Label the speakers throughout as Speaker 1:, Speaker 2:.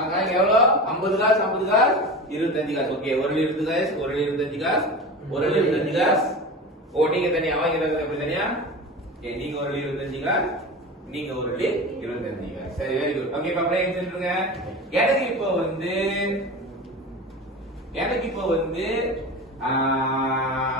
Speaker 1: அதனால எவ்வளவு ஐம்பது காஸ் ஐம்பது காஸ் இருபத்தி அஞ்சு காசு ஓகே ஒரு இருபது காசு ஒரு இருபத்தி அஞ்சு காசு ஒரு இருபத்தி அஞ்சு காசு ஓ நீங்க தனியா அவங்க இருபத்தி தனியா நீங்க ஒரு இருபத்தி அஞ்சு காசு நீங்க ஒரு இருபத்தி அஞ்சு காசு சரி வெரி குட் ஓகே இப்ப அப்படியே சொல்லிருங்க எனக்கு இப்ப வந்து எனக்கு இப்ப வந்து ஆஹ்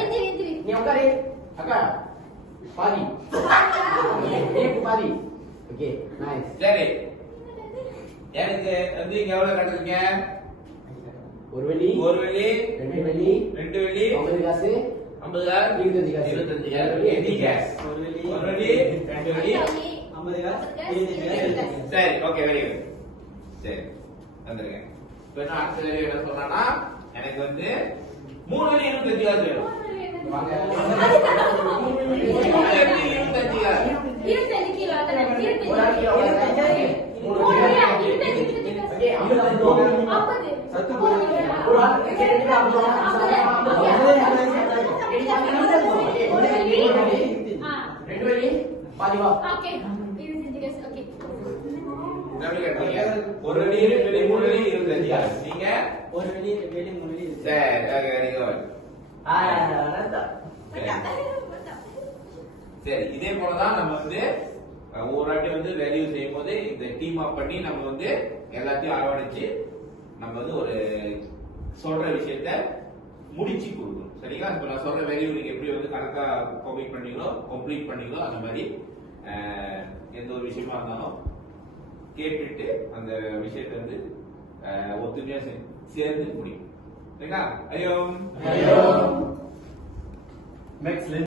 Speaker 2: sekali. Sekali. Pagi. Okay. Ini ஒரு வெள்ளி ஒரு வெள்ளி ரெண்டு வெள்ளி
Speaker 1: ரெண்டு வெள்ளி காசு ஐம்பது காசு இருபத்தஞ்சு காசு இருபத்தஞ்சு காசு ஒரு வெள்ளி ரெண்டு வெள்ளி சரி ஓகே வெரி சரி வந்துருக்கேன் இப்ப என்ன என்ன சொல்றேன்னா எனக்கு வந்து மூணு வெள்ளி இருபத்தஞ்சு காசு வேணும் ஒரு நீர் வெளி முள்ளி இருந்ததியா நீங்க
Speaker 2: ஒரு நீர் வெளி முள்ளி
Speaker 1: சரி வெரி குட்
Speaker 2: சரி
Speaker 1: இதே போலதான் நம்ம வந்து ஒவ்வொரு வாட்டி வந்து வேல்யூ செய்யும் இந்த டீம் அப் பண்ணி நம்ம வந்து எல்லாத்தையும் அரவணைச்சு நம்ம வந்து ஒரு சொல்ற விஷயத்த முடிச்சு கொடுக்கணும் சரிங்களா இப்ப நான் சொல்ற எப்படி வந்து கணக்கா கம்ப்ளீட் பண்ணீங்களோ கம்ப்ளீட் பண்ணீங்களோ அந்த மாதிரி எந்த ஒரு விஷயமா இருந்தாலும் கேட்டுட்டு அந்த விஷயத்த வந்து ஒத்துமையா சேர்ந்து முடியும் Teka, ayong!
Speaker 3: Ayong! Max Lin.